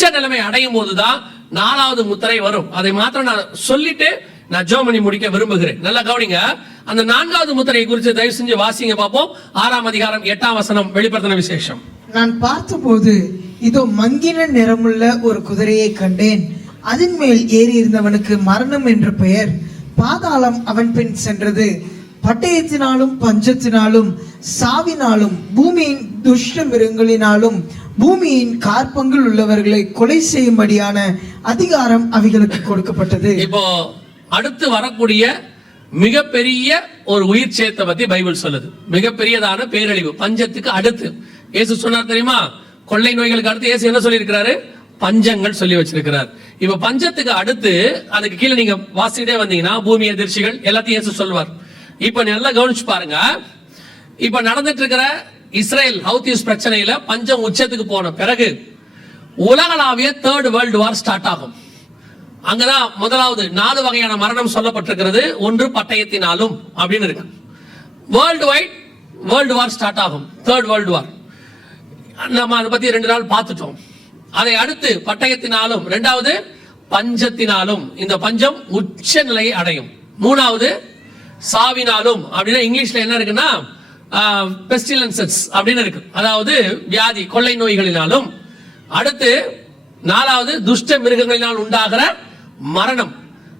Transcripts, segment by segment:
உச்ச நிலைமை அடையும் போதுதான் நாலாவது முத்திரை வரும். அதை மாத்திரம் நான் சொல்லிட்டு நான் ஜோமணி முடிக்க விரும்புகிறேன். நல்லா கவனிங்க. அந்த நான்காவது முத்திரையை குறித்து தயவு செஞ்சு வாசிங்க பார்ப்போம். ஆறாம் அதிகாரம் எட்டாம் வசனம் வெளிப்படுத்தின விசேஷம். நான் பார்த்தபோது இதோ மங்கின நிறமுள்ள ஒரு குதிரையை கண்டேன். அதன் மேல் ஏறி இருந்தவனுக்கு மரணம் என்ற பெயர். பாதாளம் அவன் பின் சென்றது. பட்டயத்தினாலும் பஞ்சத்தினாலும் சாவினாலும் பூமியின் துஷ்ட மிருகங்களினாலும் பூமியின் கார்பங்கள் உள்ளவர்களை கொலை செய்யும்படியான அதிகாரம் அவைகளுக்கு கொடுக்கப்பட்டது. இப்போ அடுத்து வரக்கூடிய மிகப்பெரிய ஒரு உயிர் சேத்தை பத்தி பைபிள் சொல்லுது. மிகப்பெரியதான பேரழிவு. பஞ்சத்துக்கு அடுத்து. இயேசு சொன்னார் தெரியுமா? கொள்ளை நோய்களுக்கு அடுத்து இயேசு என்ன சொல்லியிருக்கிறாரு? பஞ்சங்கள் சொல்லி வச்சிருக்கிறார். இப்ப பஞ்சத்துக்கு அடுத்து அதுக்கு கீழே நீங்க வாசிட்டே வந்தீங்கன்னா பூமி எதிர்ச்சிகள் எல்லாத்தையும் இயேசு சொல்வார் இப்ப நல்லா கவனிச்சு பாருங்க. இப்ப நடந்துட்டு இருக்கிற இஸ்ரேல் ஹவுதீஸ் பிரச்சனையில பஞ்சம் உச்சத்துக்கு போன பிறகு உலகளாவிய தேர்ட் வேர்ல்டு வார் ஸ்டார்ட் ஆகும். அங்கதான் முதலாவது நாலு வகையான மரணம் சொல்லப்பட்டிருக்கிறது. ஒன்று பட்டயத்தினாலும் அப்படின்னு இருக்கு. World wide world war start ஆகும். தேர்ட் வேர்ல்டு வார் நம்ம அதை பத்தி ரெண்டு நாள் பார்த்துட்டோம். அதை அடுத்து பட்டயத்தினாலும் ரெண்டாவது பஞ்சத்தினாலும் இந்த பஞ்சம் உச்ச நிலையை அடையும். மூணாவது சாவினாலும் அப்படின்னா இங்கிலீஷ்ல என்ன இருக்குன்னா பெஸ்டிலன்சஸ் அப்படின்னு இருக்கு. அதாவது வியாதி கொள்ளை நோய்களினாலும். அடுத்து நாலாவது துஷ்ட மிருகங்களினால் உண்டாகிற மரணம்.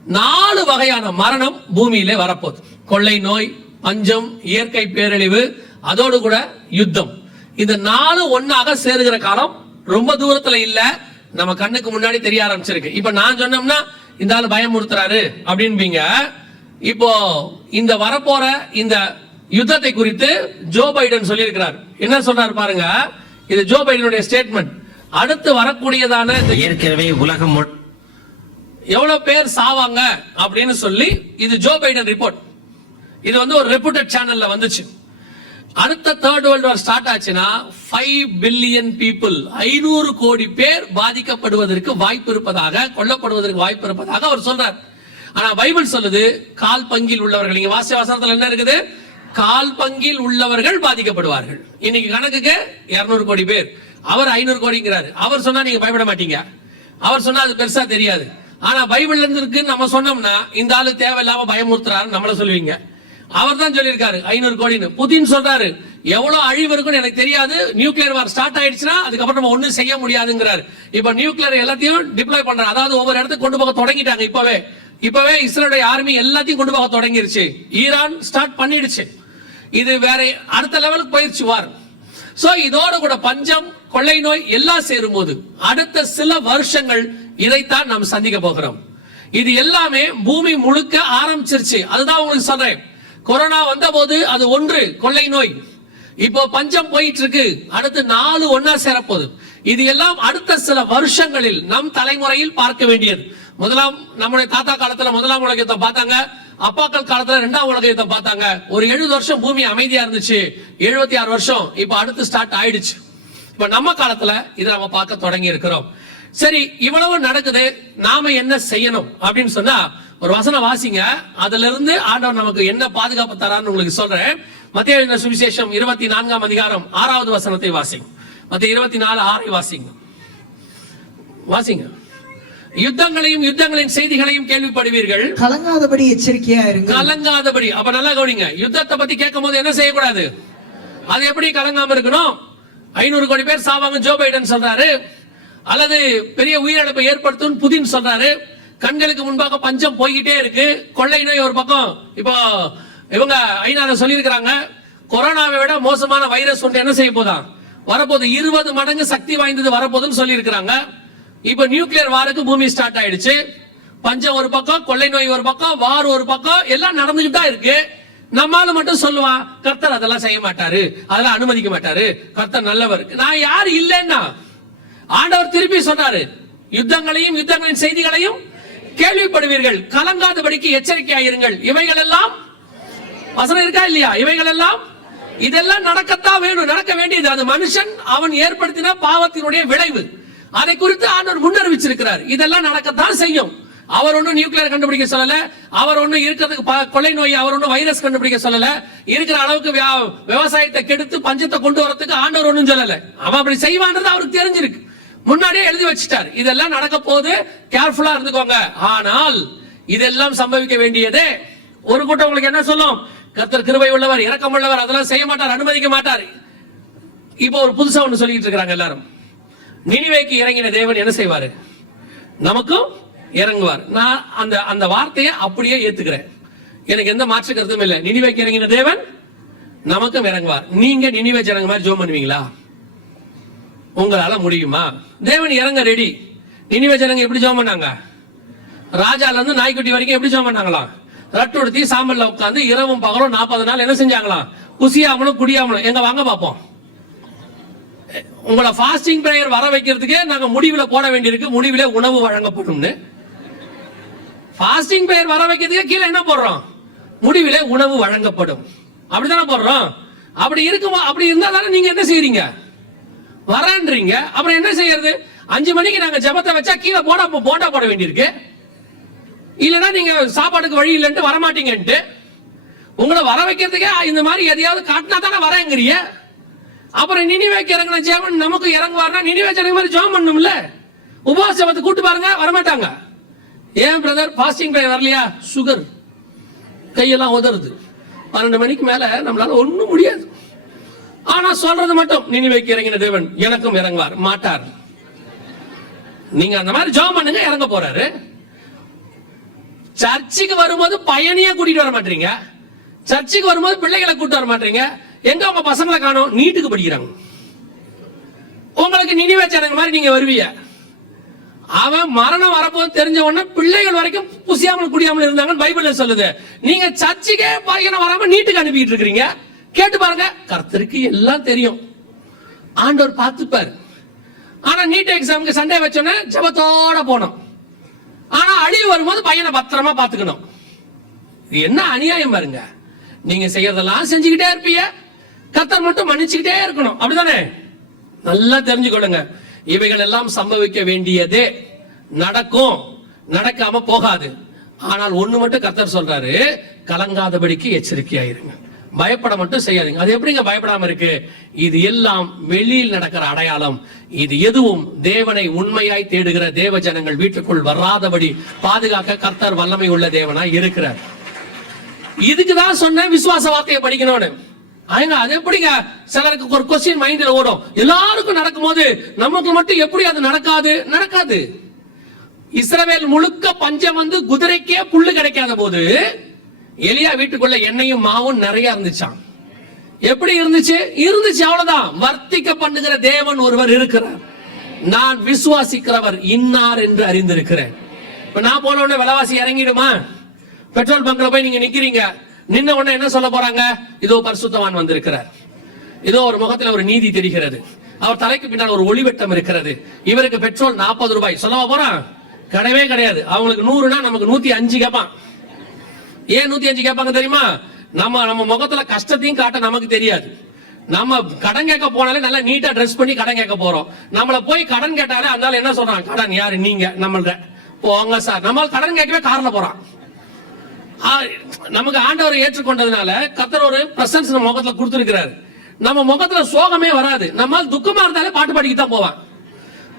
நாலு வகையான மரணம் பூமியிலே வரப்போகுது. கொள்ளை நோய் பஞ்சம் இயற்கை பேரழிவு அதோடு கூட யுத்தம். இந்த நாலு ஒன்னாக சேருகிற காலம் ரொம்ப தூரத்துல இல்ல. நம்ம கண்ணுக்கு முன்னாடி தெரிய ஆரம்பிச்சிருக்கு. இப்ப நான் சொன்னோம்னா இந்த ஆள் பயமுறுத்துறாரு அப்படின்பீங்க. இப்போ இந்த வரப்போற இந்த யுத்தத்தை குறித்து ஜோ பைடன் சொல்லியிருக்கிறார். என்ன சொல்றாரு பாருங்க? இது ஜோ பைடனுடைய ஸ்டேட்மெண்ட் அடுத்து வரக்கூடியதான இந்த ஏற்கனவே உலகம் எவ்வளவு பேர் சாவாங்க அப்படின்னு சொல்லி இது ஜோ பைடன் ரிப்போர்ட் இது வந்து ஒரு ரெப்யூட்டட் சேனல்ல வந்துச்சு. அடுத்த தேர்ட் வேர்ல்டு வார் ஸ்டார்ட் ஆச்சுன்னா ஃபைவ் பில்லியன் பீப்புள் ஐநூறு கோடி பேர் பாதிக்கப்படுவதற்கு வாய்ப்பு இருப்பதாக கொல்லப்படுவதற்கு வாய்ப்பு இருப்பதாக அவர் சொல்றார். ஆனா பைபிள் சொல்லுது கால் பங்கில் உள்ளவர்கள். நீங்க வாசிய வசனத்துல என்ன இருக்குது? கால் பங்கில் உள்ளவர்கள் பாதிக்கப்படுவார்கள். இன்னைக்கு கணக்குக்கு 200 கோடி பேர். அவர் ஐநூறு கோடிங்கிறாரு. அவர் சொன்னா நீங்க பயப்பட மாட்டீங்க. அவர் சொன்னா அது பெருசா தெரியாது. ஆனா பைபிள்ல இருந்து இருக்குன்னு நம்ம சொன்னோம்னா இந்த ஆளு தேவையில்லாம பயமுறுத்துறாரு நம்மள சொல்லுவீங்க. அவர் தான் சொல்லியிருக்காரு ஐநூறு கோடின்னு. புதின் சொல்றாரு எவ்வளவு அழிவு இருக்குன்னு எனக்கு தெரியாது. நியூக்ளியர் வார் ஸ்டார்ட் ஆயிடுச்சுன்னா அதுக்கப்புறம் நம்ம ஒண்ணும் செய்ய முடியாதுங்கிறாரு. இப்ப நியூக்ளியர் எல்லாத்தையும் டிப்ளாய் பண்றாரு. அதாவது ஒவ்வொரு இடத்துக்கு கொண்டு போக தொடங்கிட்டாங்க இப்பவே. இப்பவே இஸ்ரேலுடைய ஆர்மி எல்லாத்தையும் கொண்டு போக தொடங்கிருச்சு. ஈரான் ஸ்டார்ட் பண்ணிடுச்சு. இது வேற அடுத்த லெவலுக்கு போயிருச்சு வார் சோ இதோட கூட பஞ்சம் கொள்ளை நோய் எல்லாம் சேரும் போது அடுத்த சில வருஷங்கள் இதைத்தான் நாம் சந்திக்க போகிறோம். இது எல்லாமே பூமி முழுக்க ஆரம்பிச்சிருச்சு. அதுதான் உங்களுக்கு சொல்றேன். கொரோனா வந்த போது அது ஒன்று கொள்ளை நோய். இப்போ பஞ்சம் போயிட்டு இருக்கு அடுத்து நாலு ஒன்னா சேரப்போகுது. இது எல்லாம் அடுத்த சில வருஷங்களில் நம் தலைமுறையில் பார்க்க வேண்டியது. முதலாம் நம்முடைய தாத்தா காலத்துல முதலாம் உலக யுத்தம் பார்த்தாங்க. அப்பாக்கள் காலத்துல ரெண்டாம் உலக யுத்தம் பார்த்தாங்க. ஒரு எழுபது வருஷம் பூமி அமைதியா இருந்துச்சு. எழுபத்தி ஆறு வருஷம் இப்ப அடுத்து ஸ்டார்ட் ஆயிடுச்சு. இப்ப நம்ம காலத்துல இதை நம்ம பார்க்க தொடங்கி இருக்கிறோம். சரி இவ்வளவு நடக்குது. நாம என்ன செய்யணும் அப்படின்னு சொன்னா ஒரு வசனம் வாசிங்க. அதுல இருந்து ஆண்டவர் நமக்கு என்ன பாதுகாப்பு தரான்னு உங்களுக்கு சொல்றேன். மத்திய சுவிசேஷம் இருபத்தி நான்காம் அதிகாரம் ஆறாவது வசனத்தை வாசிங்க. மத்திய இருபத்தி நாலு ஆறை வாசிங்க. வாசிங்க. யுத்தங்களையும் யுத்தங்களின் செய்திகளையும் கேள்விப்படுவீர்கள். கலங்காதபடி எச்சரிக்கையா இருங்க கலங்காதபடி. அப்ப நல்லா கவனிங்க. யுத்தத்தை பத்தி கேட்கும் போது என்ன செய்யக்கூடாது? அது எப்படி கலங்காம இருக்கணும்? ஐநூறு கோடி பேர் சாவாங்க ஜோ பைடன் சொல்றாரு. அல்லது பெரிய உயிரிழப்பை ஏற்படுத்தும் புதின் சொல்றாரு. கண்களுக்கு முன்பாக பஞ்சம் போய்கிட்டே இருக்கு. கொள்ளை நோய் ஒரு பக்கம். இப்போ இவங்க ஐநால சொல்லியிருக்கிறாங்க. கொரோனாவை விட மோசமான வைரஸ் ஒன்று என்ன செய்ய போதா வரப்போது இருபது மடங்கு சக்தி வாய்ந்தது வரப்போகுதுன்னு சொல்லியிருக்கிறாங்க. இப்ப நியூக்ளியர் வாருக்கு பூமி ஸ்டார்ட் ஆயிடுச்சு. பஞ்சம் ஒரு பக்கம் கொள்ளை நோய் ஒரு பக்கம் வார் ஒரு பக்கம் எல்லாம் நடந்துகிட்டு தான் இருக்கு. நம்மால மட்டும் சொல்லுவான் கர்த்தர் அதெல்லாம் செய்ய மாட்டாரு. அதெல்லாம் அனுமதிக்க மாட்டாரு. கர்த்தர் நல்லவர். நான் யார் இல்லைன்னா ஆண்டவர் திருப்பி சொன்னாரு யுத்தங்களையும் யுத்தங்களின் செய்திகளையும் கேள்விப்படுவீர்கள். கலங்காதபடிக்கு எச்சரிக்கையாயிருங்கள். இவைகள் எல்லாம் வசனம் இருக்கா இல்லையா? இவைகள் எல்லாம் இதெல்லாம் நடக்கத்தான் வேணும். நடக்க வேண்டியது அது. மனுஷன் அவன் ஏற்படுத்தின பாவத்தினுடைய விளைவு. அதை குறித்து ஆண்டவர் முன்னறிவிச்சிருக்கிறார். இதெல்லாம் நடக்கத்தான் செய்யும். அவர் ஒன்றும் நியூக்ளியர் கண்டுபிடிக்க சொல்லல. அவர் ஒண்ணும் இருக்கிறதுக்கு கொலை நோய் அவர் ஒன்றும் வைரஸ் கண்டுபிடிக்க சொல்லல. இருக்கிற அளவுக்கு விவசாயத்தை கெடுத்து பஞ்சத்தை கொண்டு வரதுக்கு ஆண்டவர் ஒன்றும் சொல்லல. அவன் அப்படி செய்வான்றது அவருக்கு தெரிஞ்சிருக்கு. முன்னாடியே எழுதி வச்சிட்டார். இதெல்லாம் நடக்க போகுது. கேர்ஃபுல்லா இருந்துக்கோங்க. ஆனால் இதெல்லாம் சம்பவிக்க வேண்டியதே. ஒரு கூட்டம் உங்களுக்கு என்ன சொல்லும்? கத்தர் கிருபை உள்ளவர் இரக்கம் உள்ளவர் அதெல்லாம் செய்ய மாட்டார் அனுமதிக்க மாட்டார். இப்போ ஒரு புதுசா ஒன்று சொல்லிட்டு இருக்கிறாங்க எல்லாரும். நினிவேக்கு இறங்கின தேவன் என்ன செய்வாரு? நமக்கும் இறங்குவார். நான் அந்த அந்த வார்த்தையை அப்படியே ஏத்துக்கிறேன். எனக்கு எந்த மாற்று கருத்தும் இல்லை. நினிவேக்கு இறங்கின தேவன் நமக்கும் இறங்குவார். நீங்க நினிவே ஜனங்க மாதிரி ஜோம் பண்ணுவீங்களா? உங்களால முடியுமா? தேவன் இறங்க ரெடி நினிவே ஜனங்க எப்படி ஜோம் பண்ணாங்க? ராஜால இருந்து நாய்க்குட்டி வரைக்கும் எப்படி ஜோம் பண்ணாங்களாம்? ரட்டு உடுத்தி சாம்பல்ல உட்காந்து இரவும் பகலும் நாற்பது நாள் என்ன செஞ்சாங்களாம்? குசியாமலும் குடியாமலும். எங்க வாங்க பார்ப்போம். உங்களை ஃபாஸ்டிங் பிரேயர் வர வைக்கிறதுக்கே நாங்க முடிவில் போட வேண்டியிருக்கு. முடிவிலே உணவு வழங்கப்படும்னு ஃபாஸ்டிங் பிரேயர் வர வைக்கிறதுக்கே கீழே என்ன போடுறோம்? முடிவிலே உணவு வழங்கப்படும். அப்படிதானே போடுறோம்? அப்படி இருக்குமா அப்படி இருந்தா தானே நீங்க என்ன செய்யறீங்க வரன்றீங்க. அப்புறம் என்ன செய்யறது? அஞ்சு மணிக்கு நாங்க ஜெபத்தை வச்சா கீழே போட போட்டா போட வேண்டியிருக்கு. இல்லைன்னா நீங்க சாப்பாடுக்கு வழி இல்லைன்ட்டு வரமாட்டீங்கன்ட்டு. உங்களை வர வைக்கிறதுக்கே இந்த மாதிரி எதையாவது காட்டினா தானே வரேங்கிறிய அப்புறம் நினைவேக்கு இறங்கின ஜேவன் நமக்கு இறங்குவார்னா நினைவே ஜனங்க மாதிரி ஜோம் பண்ணும்ல? உபவாச வந்து கூட்டு பாருங்க வரமாட்டாங்க. ஏன் பிரதர் பாஸ்டிங் பை வரலையா? சுகர் கையெல்லாம் உதறுது. பன்னெண்டு மணிக்கு மேல நம்மளால ஒண்ணும் முடியாது. ஆனா சொல்றது மட்டும் நினைவேக்கு இறங்கின தேவன் எனக்கும் இறங்குவார். மாட்டார். நீங்க அந்த மாதிரி ஜோம் பண்ணுங்க இறங்க போறாரு. சர்ச்சுக்கு வரும்போது பையனையே கூட்டிட்டு வர மாட்டீங்க. சர்ச்சுக்கு வரும்போது பிள்ளைகளை கூட்டிட்டு வர மாட்டீங்க. எங்க உங்க பசங்களை காணோம்? நீட்டுக்கு படிக்கிறாங்க. உங்களுக்கு நினைவே சேனல் மாதிரி நீங்க வருவீங்க. அவன் மரணம் வரப்போது தெரிஞ்ச உடனே பிள்ளைகள் வரைக்கும் புசியாமல் குடியாமல் இருந்தாங்கன்னு பைபிள்ல சொல்லுது. நீங்க சர்ச்சுக்கே பையனை வராம நீட்டுக்கு அனுப்பிட்டு இருக்கீங்க கேட்டு பாருங்க கர்த்தருக்கு எல்லாம் தெரியும். ஆண்டவர் பார்த்துப்பார். ஆனா நீட் எக்ஸாமுக்கு சண்டே வச்சோன்னே ஜெபத்தோட போனோம். ஆனா அழிவு வரும்போது பையனை பத்திரமா பாத்துக்கணும் இது என்ன அநியாயம் பாருங்க. நீங்க செய்யறதெல்லாம் செஞ்சுக்கிட்டே இருப்பீங்க. கத்தர் மட்டும் மன்னிச்சுக்கிட்டே இருக்கணும். அப்படிதானே? நல்லா தெரிஞ்சுக்கொள்ளுங்க. இவைகள் எல்லாம் சம்பவிக்க வேண்டியதே நடக்கும். நடக்காம போகாது. ஆனால் ஒண்ணு மட்டும் கத்தர் சொல்றாரு. கலங்காதபடிக்கு எச்சரிக்கையாயிருங்க. பயப்பட மட்டும் செய்யாதீங்க. அது எப்படிங்க பயப்படாம இருக்கு? இது எல்லாம் வெளியில் நடக்கிற அடையாளம். இது எதுவும் தேவனை உண்மையாய் தேடுகிற தேவ ஜனங்கள் வீட்டுக்குள் வராதபடி பாதுகாக்க கர்த்தர் வல்லமை உள்ள தேவனாய் இருக்கிறார். இதுக்கு தான் சொன்னேன் விசுவாச வார்த்தையை படிக்கணும்னு. ஆனா அது எப்படிங்க? சிலருக்கு ஒரு கொஸ்டின் மைண்ட்ல ஓடும். எல்லாருக்கும் நடக்கும்போது நமக்கு மட்டும் எப்படி அது நடக்காது? நடக்காது. இஸ்ரவேல் முழுக்க பஞ்சம் வந்து குதிரைக்கே புல்லு கிடைக்காத போது எலியா வீட்டுக்குள்ள எண்ணெயும் மாவும் நிறைய இருந்துச்சான் எப்படி இருந்துச்சு? இருந்துச்சு அவ்வளவுதான். வர்த்திக்க பண்ணுகிற தேவன் ஒருவர் இருக்கிறார். நான் விசுவாசிக்கிறவர் இன்னார் என்று அறிந்திருக்கிறேன். இப்ப நான் போன உடனே விலைவாசி இறங்கிடுமா? பெட்ரோல் பங்க்ல போய் நீங்க நிக்கிறீங்க. நின்ன உடனே என்ன சொல்ல போறாங்க? இதோ பரிசுத்தவான் வந்திருக்கிறார். இதோ ஒரு முகத்துல ஒரு நீதி தெரிகிறது. அவர் தலைக்கு பின்னால் ஒரு ஒளிவட்டம் இருக்கிறது. இவருக்கு பெட்ரோல் நாற்பது ரூபாய். சொல்லவா போறான்? கிடையவே கிடையாது. அவங்களுக்கு நூறுனா நமக்கு நூத்தி அஞ்சு கேட்பான் ஏன் நூத்தி அஞ்சு கேட்பாங்க தெரியுமா? நம்ம நம்ம முகத்துல கஷ்டத்தையும் காட்ட நமக்கு தெரியாது. நம்ம கடன் கேட்க போனாலே நல்லா நீட்டா ட்ரெஸ் பண்ணி கடன் கேட்க போறோம். நம்மள போய் கடன் கேட்டாலே அதனால என்ன சொல்றான்? கடன் யாரு? நீங்க. நம்மள்ட்ட. போங்க சார். நம்மளால கடன் கேட்கவே கார்ல போறான். நமக்கு ஆண்டவரை ஏற்றுக்கொண்டதுனால கத்தர் ஒரு பிரசன்ஸ் நம்ம முகத்துல கொடுத்துருக்கிறாரு. நம்ம முகத்துல சோகமே வராது. நம்ம துக்கமா இருந்தாலே பாட்டு பாடிக்கிட்டு தான் போவான்.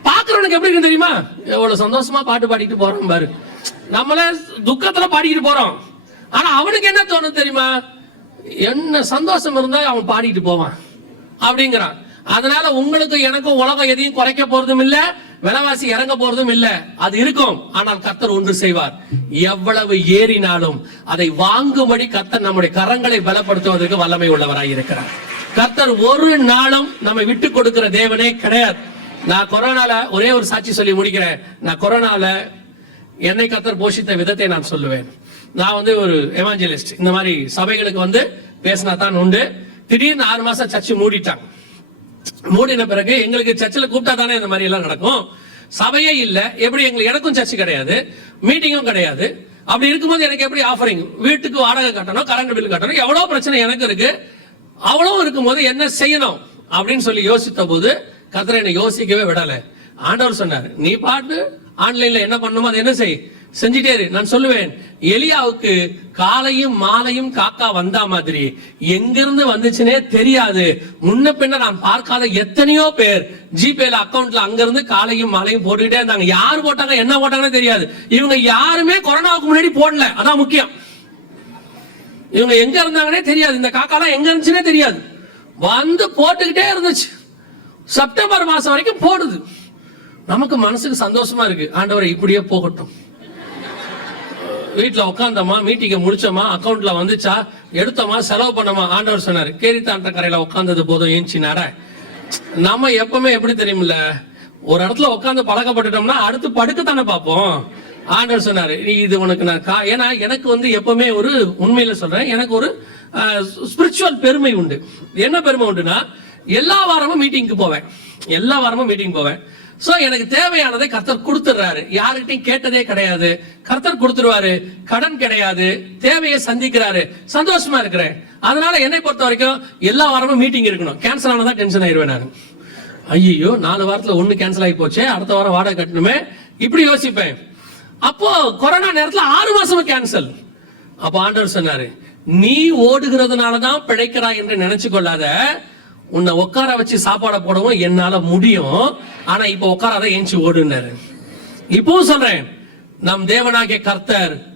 பாக்குறவனுக்கு எப்படி இருக்கு தெரியுமா? எவ்வளவு சந்தோஷமா பாட்டு பாடிட்டு போறோம் பாரு. நம்மளே துக்கத்துல பாடிக்கிட்டு போறோம். ஆனா அவனுக்கு என்ன தோணும் தெரியுமா? என்ன சந்தோஷம் இருந்தா அவன் பாடிட்டு போவான். அப்படிங்கிறான். அதனால உங்களுக்கு எனக்கும் உலகம் எதையும் குறைக்க போறதும் இல்லை. விலைவாசி இறங்க போறதும் இல்ல. அது இருக்கும். ஆனால் கத்தர் ஒன்று செய்வார். எவ்வளவு ஏறினாலும் அதை வாங்கும்படி கத்தர் நம்முடைய கரங்களை பலப்படுத்துவதற்கு வல்லமை உள்ளவராய் இருக்கிறார். கர்த்தர் ஒரு நாளும் நம்மை விட்டு கொடுக்கிற தேவனே கிடையாது. நான் கொரோனால ஒரே ஒரு சாட்சி சொல்லி முடிக்கிறேன். நான் கொரோனால என்னை கத்தர் போஷித்த விதத்தை நான் சொல்லுவேன். நான் வந்து ஒரு எவாஞ்சலிஸ்ட் இந்த மாதிரி சபைகளுக்கு வந்து பேசினா தான் உண்டு. திடீர்னு ஆறு மாசம் சர்ச்சு மூடிட்டாங்க. மூடின பிறகு எங்களுக்கு சர்ச்சில் கூப்பிட்டா தானே இந்த மாதிரி எல்லாம் நடக்கும். சபையே இல்லை. எப்படி எங்களுக்கு எனக்கும் சர்ச்சு கிடையாது. மீட்டிங்கும் கிடையாது. அப்படி இருக்கும்போது எனக்கு எப்படி ஆஃபரிங் வீட்டுக்கு வாடகை கட்டணும் கரண்ட் பில் கட்டணும் எவ்வளோ பிரச்சனை எனக்கு இருக்கு. அவ்வளோ இருக்கும்போது என்ன செய்யணும் அப்படின்னு சொல்லி யோசித்த போது கத்தரை என்னை யோசிக்கவே விடலை. ஆண்டவர் சொன்னார் நீ பாட்டு ஆன்லைன்ல என்ன பண்ணணுமோ அதை என்ன செய்? செஞ்சுட்டே இரு. நான் சொல்லுவேன். எலியாவுக்கு காலையும் மாலையும் காக்கா வந்தா மாதிரி எங்கிருந்து வந்துச்சுனே தெரியாது. முன்ன பின்ன நான் பார்க்காத எத்தனையோ பேர் ஜிபேல அக்கவுண்ட்ல அங்கிருந்து காலையும் மாலையும் போட்டுக்கிட்டே இருந்தாங்க. யார் போட்டாங்க என்ன போட்டாங்கன்னு தெரியாது. இவங்க யாருமே கொரோனாவுக்கு முன்னாடி போடல. அதான் முக்கியம். இவங்க எங்க இருந்தாங்கன்னே தெரியாது. இந்த காக்காலாம் எங்க இருந்துச்சுன்னே தெரியாது. வந்து போட்டுக்கிட்டே இருந்துச்சு. செப்டம்பர் மாசம் வரைக்கும் போடுது. நமக்கு மனசுக்கு சந்தோஷமா இருக்கு. ஆண்டவரை இப்படியே போகட்டும். வீட்டில் உட்காந்தமா மீட்டிங்கை முடிச்சோமா அக்கௌண்ட்ல வந்துச்சா எடுத்தோமா செலவு பண்ணமா ஆண்டவர் சொன்னார். கேரித்தாண்ட கரையில உட்காந்தது போதும் ஏஞ்சினார நம்ம எப்பவுமே எப்படி தெரியுமில்ல? ஒரு இடத்துல உட்காந்து பழக்கப்பட்டுட்டோம்னா அடுத்து படுக்கத்தானே பார்ப்போம். ஆண்டவர் சொன்னாரு நீ இது உனக்கு நான் கா ஏன்னா எனக்கு வந்து எப்பவுமே ஒரு உண்மையில சொல்றேன் எனக்கு ஒரு ஸ்பிரிச்சுவல் பெருமை உண்டு. என்ன பெருமை உண்டுன்னா எல்லா வாரமும் மீட்டிங்க்கு போவேன். எல்லா வாரமும் மீட்டிங் போவேன். சோ எனக்கு தேவையானதை கர்த்தர் கொடுத்துடுறாரு யாருக்கிட்டையும் கேட்டதே கிடையாது. கர்த்தர் கொடுத்துருவாரு. கடன் கிடையாது. தேவையை சந்திக்கிறாரு. சந்தோஷமா இருக்கிறேன். அதனால என்னை பொறுத்த வரைக்கும் எல்லா வாரமும் மீட்டிங் இருக்கணும். கேன்சல் ஆனதா டென்ஷன் ஆயிடுவேன் நான். ஐயோ நாலு வாரத்துல ஒண்ணு கேன்சல் ஆகி போச்சே. அடுத்த வாரம் வாடகை கட்டணுமே. இப்படி யோசிப்பேன். அப்போ கொரோனா நேரத்துல ஆறு மாசமும் கேன்சல் அப்போ ஆண்டவர் சொன்னாரு நீ ஓடுகிறதுனாலதான் பிழைக்கிறாய் என்று நினைச்சு கொள்ளாத உன்னை உட்கார வச்சு சாப்பாடை போடவும் என்னால முடியும். ஆனா இப்ப உட்காராத ஏஞ்சி ஓடுனாரு இப்பவும் சொல்றேன் நம் தேவனாகிய கர்த்தர்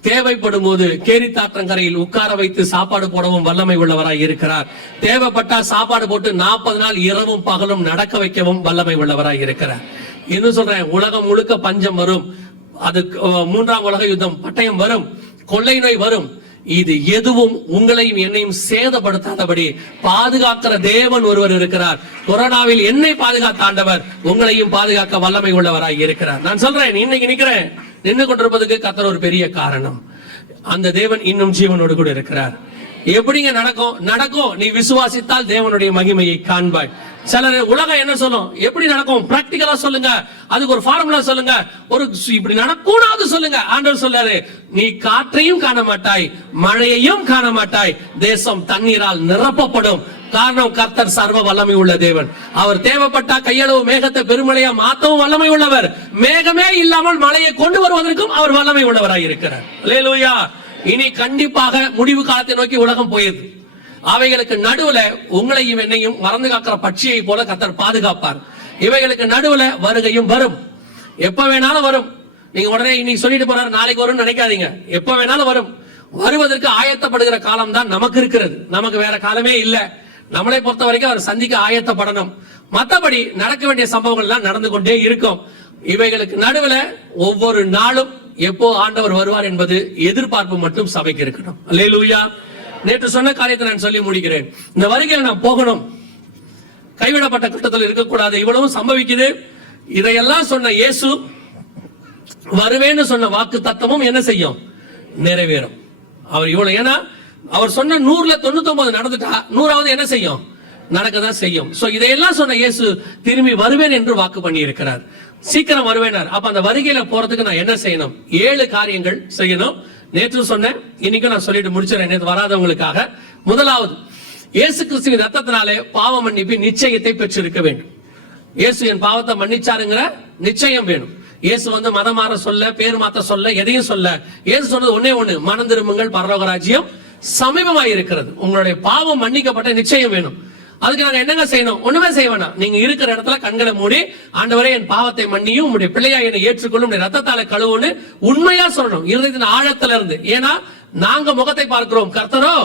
தேவைப்படும் போது கேரி தாற்றங்கரையில் உட்கார வைத்து சாப்பாடு போடவும் வல்லமை உள்ளவராய் இருக்கிறார். தேவைப்பட்டா சாப்பாடு போட்டு நாற்பது நாள் இரவும் பகலும் நடக்க வைக்கவும் வல்லமை உள்ளவராய் இருக்கிறார். இன்னும் சொல்றேன் உலகம் முழுக்க பஞ்சம் வரும். அதுக்கு மூன்றாம் உலக யுத்தம் பட்டயம் வரும். கொள்ளை நோய் வரும். இது எதுவும் உங்களையும் என்னையும் சேதப்படுத்தாதபடி பாதுகாக்கிற தேவன் ஒருவர் இருக்கிறார். கொரோனாவில் என்னை பாதுகாத்தாண்டவர் உங்களையும் பாதுகாக்க வல்லமை உள்ளவராய் இருக்கிறார். நான் சொல்றேன் இன்னைக்கு நிக்கிறேன். நின்று கொண்டிருப்பதுக்கு கத்தர் ஒரு பெரிய காரணம். அந்த தேவன் இன்னும் ஜீவனோடு கூட இருக்கிறார். எப்படிங்க நடக்கும்? நடக்கும். நீ விசுவாசித்தால் தேவனுடைய மகிமையை காண்பாய். சிலர் உலகம் என்ன சொல்லும்? எப்படி நடக்கும்? பிராக்டிக்கலா சொல்லுங்க. அதுக்கு ஒரு ஃபார்முலா சொல்லுங்க. ஒரு இப்படி நடக்கூடாது சொல்லுங்க. ஆண்டவர் சொல்லாரு நீ காற்றையும் காண மாட்டாய் மழையையும் காண மாட்டாய் தேசம் தண்ணீரால் நிரப்பப்படும். காரணம் கர்த்தர் சர்வ வல்லமை உள்ள தேவன். அவர் தேவைப்பட்டா கையளவு மேகத்தை பெருமழையா மாத்தவும் வல்லமை உள்ளவர். மேகமே இல்லாமல் மழையை கொண்டு வருவதற்கும் அவர் வல்லமை உள்ளவராய் இருக்கிறார் அல்லேலூயா இனி கண்டிப்பாக முடிவு காலத்தை நோக்கி உலகம் போயிருது அவைகளுக்கு நடுவுல உங்களையும் என்னையும் மறந்து காக்கிற பட்சியை போல கத்தர் பாதுகாப்பார். இவைகளுக்கு நடுவுல வருகையும் வரும். எப்ப வேணாலும் வரும். நீங்க உடனே இன்னைக்கு சொல்லிட்டு போறாரு நாளைக்கு வரும்னு நினைக்காதீங்க. எப்ப வேணாலும் வரும். வருவதற்கு ஆயத்தப்படுகிற காலம் தான் நமக்கு இருக்கிறது. நமக்கு வேற காலமே இல்லை. நம்மளை பொறுத்த வரைக்கும் அவர் சந்திக்க ஆயத்தப்படணும். மற்றபடி நடக்க வேண்டிய சம்பவங்கள் எல்லாம் நடந்து கொண்டே இருக்கும். இவைகளுக்கு நடுவில் ஒவ்வொரு நாளும் எப்போ ஆண்டவர் வருவார் என்பது எதிர்பார்ப்பு மட்டும் சபைக்கு இருக்கணும். அல்லேலூயா. நேற்று சொன்ன காரியத்தை நான் சொல்லி முடிக்கிறேன். இந்த வருகையில் நான் போகணும். கைவிடப்பட்ட கட்டத்தில் இருக்கக்கூடாது. இவ்வளவும் சம்பவிக்குது. இதையெல்லாம் சொன்ன இயேசு வருவேன்னு சொன்ன வாக்கு தத்தமும் என்ன செய்யும்? நிறைவேறும். அவர் இவ்வளவு ஏன்னா அவர் சொன்ன நூறுல தொண்ணூத்தி ஒன்பது நடந்துட்டா நூறாவது என்ன செய்யும்? நடக்கதான் செய்யும். சோ இதையெல்லாம் சொன்ன இயேசு திரும்பி வருவேன் என்று வாக்கு பண்ணி இருக்கிறார் சீக்கிரம் வருவேனார். அப்ப அந்த வருகையில போறதுக்கு நான் என்ன செய்யணும்? ஏழு காரியங்கள் செய்யணும். நேற்று சொன்னேன் இன்னைக்கும் நான் சொல்லிட்டு முடிச்சிடறேன். நேற்று வராதவங்களுக்காக. முதலாவது இயேசு கிறிஸ்துவின் ரத்தத்தினாலே பாவ மன்னிப்பு நிச்சயத்தை பெற்றிருக்க வேண்டும். இயேசு என் பாவத்தை மன்னிச்சாருங்கிற நிச்சயம் வேணும். இயேசு வந்து மதம் மாற சொல்ல பேர் மாத்த சொல்ல எதையும் சொல்ல. இயேசு சொன்னது ஒன்னே ஒண்ணு மனம் திரும்புங்கள் பரலோக ராஜ்யம் சமீபமாய் இருக்கிறது உங்களுடைய பாவம் மன்னிக்கப்பட்ட நிச்சயம் வேணும். அதுக்கு நாங்க என்னங்க செய்யணும்? ஒண்ணுமே செய்ய வேணாம். நீங்க இருக்கிற இடத்துல கண்களை மூடி ஆண்டவரே என் பாவத்தை மன்னியும் உங்களுடைய பிள்ளையா என்னை ஏற்றுக்கொள்ளும் உடைய ரத்தத்தால கழுவுன்னு உண்மையா சொல்லணும். இருதயத்தின் ஆழத்துல இருந்து ஏன்னா நாங்க முகத்தை பார்க்கிறோம். கர்த்தரோ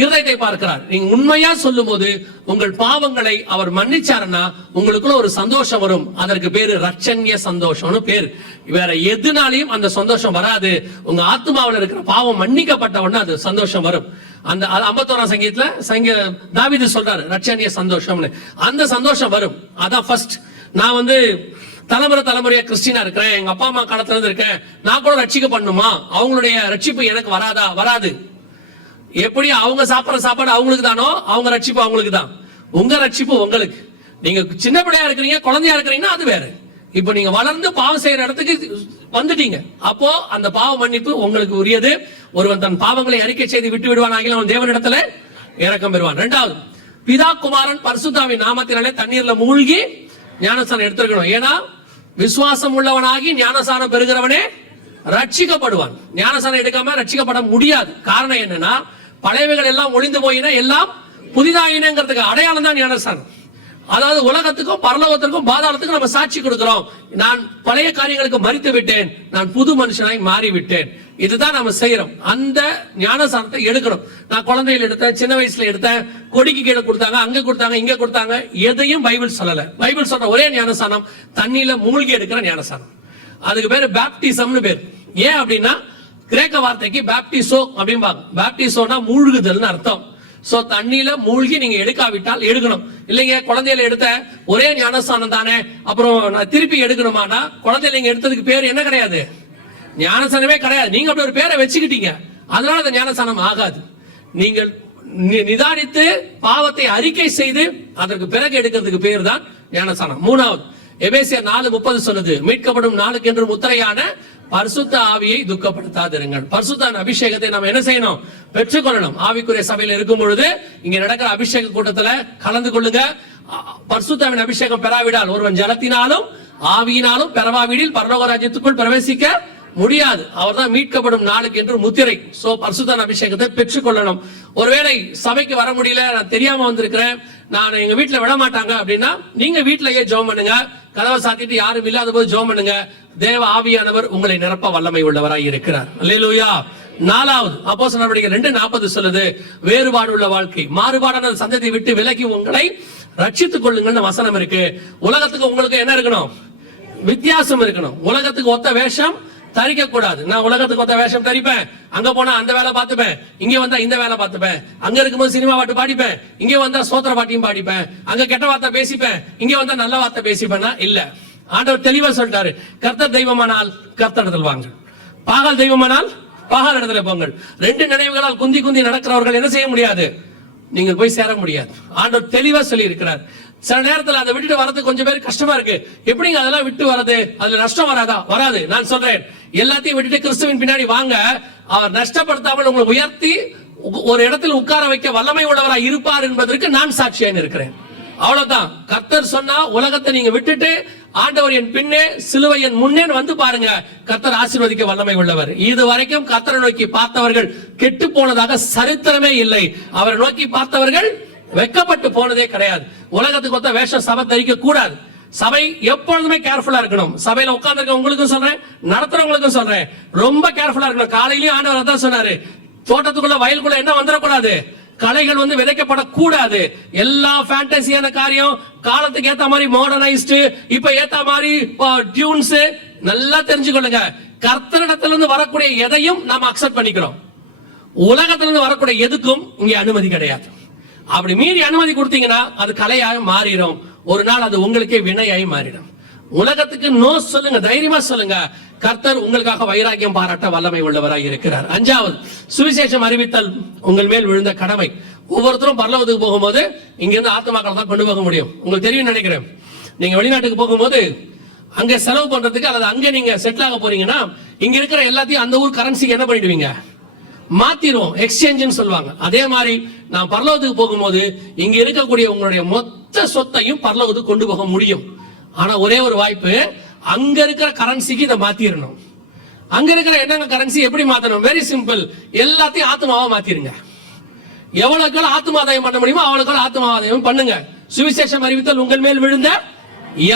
இருதயத்தை பார்க்கிறார். நீங்க உண்மையா சொல்லும் போது உங்கள் பாவங்களை அவர் மன்னிச்சாருன்னா உங்களுக்குள்ள ஒரு சந்தோஷம் வரும். அதற்கு பேரு ரட்சண்ய சந்தோஷம்னு பேர். வேற எதுனாலையும் அந்த சந்தோஷம் வராது. உங்க ஆத்மாவில் இருக்கிற பாவம் மன்னிக்கப்பட்ட உடனே அது சந்தோஷம் வரும். அந்த அது ஐம்பத்தோராம் சங்கீதத்துல சங்க தாவிது சொல்றாரு ரட்சணிய சந்தோஷம்னு. அந்த சந்தோஷம் வரும். அதான் ஃபர்ஸ்ட் நான் வந்து தலைமுறை தலைமுறையா கிறிஸ்டினா இருக்கிறேன். எங்க அப்பா அம்மா காலத்துல இருந்து இருக்கேன். நான் கூட ரட்சிக்க பண்ணுமா? அவங்களுடைய ரட்சிப்பு எனக்கு வராதா? வராது. எப்படி? அவங்க சாப்பிடுற சாப்பாடு அவங்களுக்கு தானோ? அவங்க ரட்சிப்பு அவங்களுக்கு தான். உங்க ரட்சிப்பு உங்களுக்கு. நீங்க சின்ன பிள்ளையா இருக்கிறீங்க குழந்தையா இருக்கிறீங்கன்னா அது வேற. இப்போ நீங்க வளர்ந்து பாவம் செய்யற இடத்துக்கு வந்துட்டீங்க. அப்போ அந்த பாவ மன்னிப்பு உங்களுக்கு உரியது. ஒருவன் தன் பாவங்களை அறிக்கை செய்து விட்டு விடுவான் ஆகிய அவன் தேவனிடத்துல இறக்கம் பெறுவான். ரெண்டாவது பிதா குமாரன் பரிசுத்தாவின் நாமத்தினாலே தண்ணீர்ல மூழ்கி ஞானஸ்தானம் எடுத்திருக்கணும். ஏன்னா விசுவாசம் உள்ளவனாகி ஞானஸ்தானம் பெறுகிறவனே ரட்சிக்கப்படுவான். ஞானசானம் எடுக்காம ரட்சிக்கப்பட முடியாது. காரணம் என்னன்னா பழையவைகள் எல்லாம் ஒளிந்து போயினா எல்லாம் புதிதாயினங்கிறதுக்கு அடையாளம் தான் ஞானசாரம் அதாவது உலகத்துக்கும் பரலோகத்திற்கும் பாதாளத்துக்கும் நம்ம சாட்சி கொடுக்கிறோம். நான் பழைய காரியங்களுக்கு மறித்து விட்டேன். நான் புது மனுஷனாய் மாறி விட்டேன் இதுதான் நம்ம செய்யறோம். அந்த ஞானசாரத்தை எடுக்கணும். நான் குழந்தையில எடுத்தேன் சின்ன வயசுல எடுத்தேன். கொடிக்கு கீழே கொடுத்தாங்க அங்க கொடுத்தாங்க இங்க கொடுத்தாங்க. எதையும் பைபிள் சொல்லல. பைபிள் சொல்ற ஒரே ஞானசானம் தண்ணியில மூழ்கி எடுக்கிற ஞானசானம் அதுக்கு பேரு பேப்டிசம்னு பேர். ஏன் அப்படின்னா கிரேக்க வார்த்தைக்கு பேப்டிசோ அப்படிம்பாங்க. பேப்டிசோனா மூழ்குதல்னு அர்த்தம். சோ தண்ணியில மூழ்கி நீங்க எடுக்காவிட்டால் எடுக்கணும். இல்லைங்க குழந்தையில எடுத்த ஒரே ஞானஸ்தானம் தானே. அப்புறம் நான் திருப்பி எடுக்கணுமானா குழந்தையில நீங்க எடுத்ததுக்கு பேர் என்ன கிடையாது? ஞானஸ்தானமே கிடையாது. நீங்க அப்படி ஒரு பேரை வச்சுக்கிட்டீங்க. அதனால அந்த ஞானஸ்தானம் ஆகாது. நீங்கள் நி- நிதானித்து பாவத்தை அறிக்கை செய்து அதற்கு பிறகு எடுக்கிறதுக்கு பேர் தான் ஞானஸ்தானம். மூணாவது எபேசியா நாலு முப்பது சொன்னது மீட்கப்படும் நாளுக்கு என்று முத்திரையான பரிசுத்த ஆவியை துக்கப்படுத்தாதிருங்கள். பரிசுத்தான் அபிஷேகத்தை நம்ம என்ன செய்யணும்? பெற்றுக்கொள்ளணும். ஆவிக்குரிய சபையில் இருக்கும் பொழுது இங்க நடக்கிற அபிஷேக கூட்டத்துல கலந்து கொள்ளுங்க. பரிசுத்தாவின் அபிஷேகம் பெறாவிடால் ஒருவன் ஜலத்தினாலும் ஆவியினாலும் பெறவாவிடில் பரலோக ராஜ்யத்துக்குள் பிரவேசிக்க முடியாது. அவர்தான் மீட்கப்படும் நாளுக்கு என்று முத்திரை. சோ பரிசுத்தான் அபிஷேகத்தை பெற்றுக்கொள்ளணும். ஒருவேளை சபைக்கு வர முடியல நான் தெரியாம வந்திருக்கிறேன் நான் எங்க வீட்டுல விட மாட்டாங்க அப்படின்னா நீங்க வீட்டிலேயே ஜெபம் பண்ணுங்க. கதவை சாத்திட்டு யாரும் இல்லாத போது ஜோம் பண்ணுங்க. தேவ ஆவியானவர் உங்களை நிரப்ப வல்லமை உள்ளவராய் இருக்கிறார். அல்லேலூயா. நாலாவது அப்போ நடவடிக்கை ரெண்டு நாற்பது சொல்லுது. வேறுபாடு உள்ள வாழ்க்கை. மாறுபாடான சந்ததியை விட்டு விலகி உங்களை ரட்சித்துக் கொள்ளுங்கள்னு வசனம் இருக்கு. உலகத்துக்கு உங்களுக்கு என்ன இருக்கணும்? வித்தியாசம் இருக்கணும். உலகத்துக்கு ஒத்த வேஷம் தரிக்க கூடாது நான் உலகத்துக்கு ஒத்த வேஷம் தரிப்பேன். அங்க போனா அந்த வேலை பார்த்துப்பேன். இங்க வந்தா இந்த வேலை பார்த்துப்பேன். அங்க இருக்கும்போது சினிமா பாட்டு பாடிப்பேன். இங்க வந்தா சோத்திர பாட்டியும் பாடிப்பேன். அங்க கெட்ட வார்த்தை பேசிப்பேன். இங்க வந்தா நல்ல வார்த்தை பேசிப்பேன்னா இல்ல. ஆண்டவர் தெளிவா சொல்லிட்டாரு. கர்த்தர் தெய்வமானால் கர்த்தரிடத்தில் வாங்க. பாகால் தெய்வமானால் பாகால் இடத்துல போங்கள் ரெண்டு நினைவுகளால் குந்தி குந்தி நடக்கிறவர்கள் என்ன செய்ய முடியாது? நீங்கள் போய் சேர முடியாது. ஆண்டவர் தெளிவா சொல்லி இருக்கிறார் சில நேரத்துல அதை விட்டுட்டு வரது கொஞ்சம் பேர் கஷ்டமா இருக்கு. எப்படிங்க அதெல்லாம் விட்டு வரது அதுல நஷ்டம் வராதா? வராது. நான் சொல்றேன். எல்லாத்தையும் விட்டுட்டு கிறிஸ்துவின் பின்னாடி வாங்க. அவர் நஷ்டப்படுத்தாமல் உங்களை உயர்த்தி ஒரு இடத்தில் உட்கார வைக்க வல்லமை உள்ளவரா இருப்பார் என்பதற்கு நான் சாட்சியாக இருக்கிறேன் அவ்வளவுதான். கர்த்தர் சொன்னா உலகத்தை நீங்க விட்டுட்டு ஆண்டவர் என் பின்னே சிலுவை என் முன்னே வந்து பாருங்க. கர்த்தர் ஆசீர்வதிக்க வல்லமை உள்ளவர். இது வரைக்கும் கர்த்தரை நோக்கி பார்த்தவர்கள் கெட்டு போனதாக சரித்திரமே இல்லை. அவரை நோக்கி பார்த்தவர்கள் வெக்கப்பட்டு போனதே கிடையாது. உலகத்துக்கு ஒத்த வேஷம் சபை தரிக்க கூடாது. சபை எப்பொழுதுமே கேர்ஃபுல்லா இருக்கணும். சபையில உட்கார்ந்துருக்க உங்களுக்கும் சொல்றேன் நடத்துறவங்களுக்கும் சொல்றேன். ரொம்ப கேர்ஃபுல்லா இருக்கணும். காலையிலயும் ஆண்டவர் தான் சொன்னாரு. தோட்டத்துக்குள்ள வயலுக்குள்ள என்ன வந்துடக்கூடாது? கலைகள் வந்து விதைக்கப்படக்கூடாது. எல்லா ஃபேண்டசியான காரியம் காலத்துக்கு ஏத்த மாதிரி மாடர்னைஸ்டு இப்ப ஏத்த மாதிரி டியூன்ஸ் நல்லா தெரிஞ்சுக்கொள்ளுங்க. கர்த்தரிடத்துல இருந்து வரக்கூடிய எதையும் நாம அக்செப்ட் பண்ணிக்கிறோம். உலகத்துல இருந்து வரக்கூடிய எதுக்கும் இங்க அனுமதி கிடையாது. அப்படி மீறி அனுமதி கொடுத்தீங்கன்னா அது கலையாக மாறிடும். ஒரு நாள் அது உங்களுக்கே வினையாய் மாறிடும். உலகத்துக்கு நோ சொல்லுங்க தைரியமா சொல்லுங்க. கர்த்தர் உங்களுக்காக வைராக்கியம் பாராட்ட வல்லமை உள்ளவராக இருக்கிறார். அஞ்சாவது சுவிசேஷம் அறிவித்தல் உங்கள் மேல் விழுந்த கடமை. ஒவ்வொருத்தரும் பரலவத்துக்கு போகும்போது இங்கிருந்து ஆத்மாக்களை தான் கொண்டு போக முடியும். உங்களுக்கு தெரியும் நினைக்கிறேன். நீங்க வெளிநாட்டுக்கு போகும்போது அங்க செலவு பண்றதுக்கு அல்லது அங்க நீங்க செட்டில் ஆக போறீங்கன்னா இங்க இருக்கிற எல்லாத்தையும் அந்த ஊர் கரன்சிக்கு என்ன பண்ணிடுவீங்க? மாத்திடுவோம் எக்ஸ்சேஞ்சுன்னு சொல்லுவாங்க. அதே மாதிரி நான் பரலோகத்துக்கு போகும்போது இங்க இருக்கக்கூடிய உங்களுடைய மொத்த சொத்தையும் பரலோகத்துக்கு கொண்டு போக முடியும். ஆனா ஒரே ஒரு வாய்ப்பு அங்க இருக்கிற கரன்சிக்கு இதை மாத்திரணும். அங்க இருக்கிற என்னங்க கரன்சி எப்படி மாத்தணும்? வெரி சிம்பிள் எல்லாத்தையும் ஆத்மாவா மாத்திருங்க. எவ்வளவுக்கு ஆத்மாதாயம் பண்ண முடியுமோ அவ்வளவுக்கு ஆத்மாதாயம் பண்ணுங்க. சுவிசேஷம் அறிவித்தல் உங்கள் மேல் விழுந்த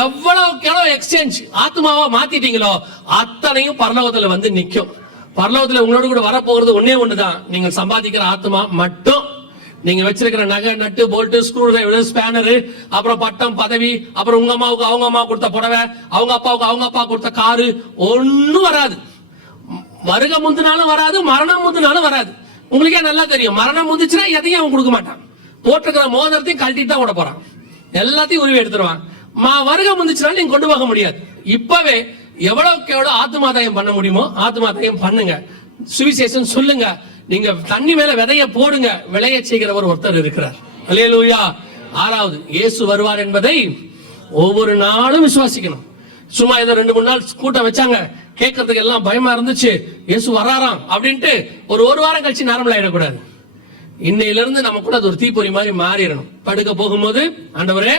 எவ்வளவு எக்ஸ்சேஞ்ச் ஆத்மாவா மாத்திட்டீங்களோ அத்தனையும் பரலோகத்துல வந்து நிக்கும். பரலோகத்தில் உங்களோட கூட வரப்போகிறது ஒன்னே ஒண்ணுதான். நீங்கள் சம்பாதிக்கிற ஆத்மா மட்டும். நீங்க வச்சிருக்கிற நகை நட்டு போல்ட்டு ஸ்க்ரூ டிரைவர் ஸ்பேனரு அப்புறம் பட்டம் பதவி அப்புறம் உங்க அம்மாவுக்கு அவங்க அம்மா கொடுத்த புடவை அவங்க அப்பாவுக்கு அவங்க அப்பா கொடுத்த காரு ஒண்ணும் வராது. வருக முந்தினாலும் வராது மரணம் முந்தினாலும் வராது. உங்களுக்கே நல்லா தெரியும். மரணம் முந்திச்சுன்னா எதையும் அவன் கொடுக்க மாட்டான். போட்டிருக்கிற மோதிரத்தையும் கழட்டிட்டு தான் விட போறான். எல்லாத்தையும் உருவி எடுத்துருவான். மா வருக முந்திச்சுனாலும் நீங்க கொண்டு போக முடியாது. இப்பவே எவ்வளவுக்கு எவ்வளவு ஆத்மாதாயம் பண்ண முடியுமோ ஆத்மாதாயம் பண்ணுங்க. சுவிசேஷம் சொல்லுங்க. நீங்க தண்ணி மேல விதைய போடுங்க. விளைய செய்கிறவர் ஒருத்தர் இருக்கிறார். அலையலூயா ஆறாவது இயேசு வருவார் என்பதை ஒவ்வொரு நாளும் விசுவாசிக்கணும். சும்மா ஏதோ ரெண்டு மூணு நாள் கூட்டம் வச்சாங்க. கேட்கறதுக்கு எல்லாம் பயமா இருந்துச்சு. இயேசு வராராம் அப்படின்ட்டு ஒரு ஒரு வாரம் கழிச்சு நார்மல் ஆயிடக்கூடாது. இன்னையில இருந்து நம்ம கூட அது ஒரு தீப்பொறி மாதிரி மாறிடணும். படுக்க போகும்போது ஆண்டவரே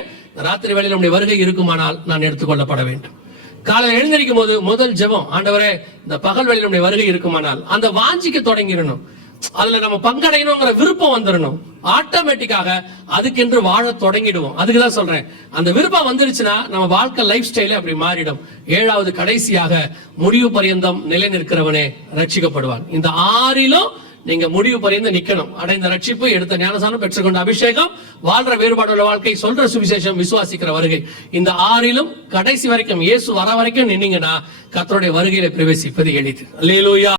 ராத்திரி வேளையில் நம்முடைய வருகை இருக்குமானால் நான் எடுத்துக்கொள்ளப்பட வேண்டும். காலையில் எழுந்திருக்கும் போது முதல் ஜெபம். ஆண்டவரே இந்த பகல் வேளையில் நம்முடைய வருகை இருக்குமானால் அந்த வாஞ்சிக்க தொடங்கிடணும். அதுல நம்ம பங்கடையணுங்கிற விருப்பம் வந்துடணும். ஆட்டோமேட்டிக்காக அதுக்கென்று வாழ தொடங்கிடுவோம். அதுக்கு தான் சொல்றேன். அந்த விருப்பம் வந்துருச்சுன்னா நம்ம வாழ்க்கை லைஃப் ஸ்டைலே அப்படி மாறிடும். ஏழாவது கடைசியாக முடிவு பரியந்தம் நிலை நிற்கிறவனே ரட்சிக்கப்படுவான். இந்த ஆறிலும் நீங்க முடிவு பறிந்து நிக்கணும். அடைந்த ரட்சிப்பு எடுத்த ஞானசானம் பெற்றுக்கொண்ட அபிஷேகம் வாழ்ற வேறுபாடுள்ள வாழ்க்கை சொல்ற சுவிசேஷம் விசுவாசிக்கிற வருகை. இந்த ஆறிலும் கடைசி வரைக்கும் இயேசு வர வரைக்கும் நின்னீங்கன்னா கத்தருடைய வருகையில பிரவேசிப்பது எளிது. அல்லேலூயா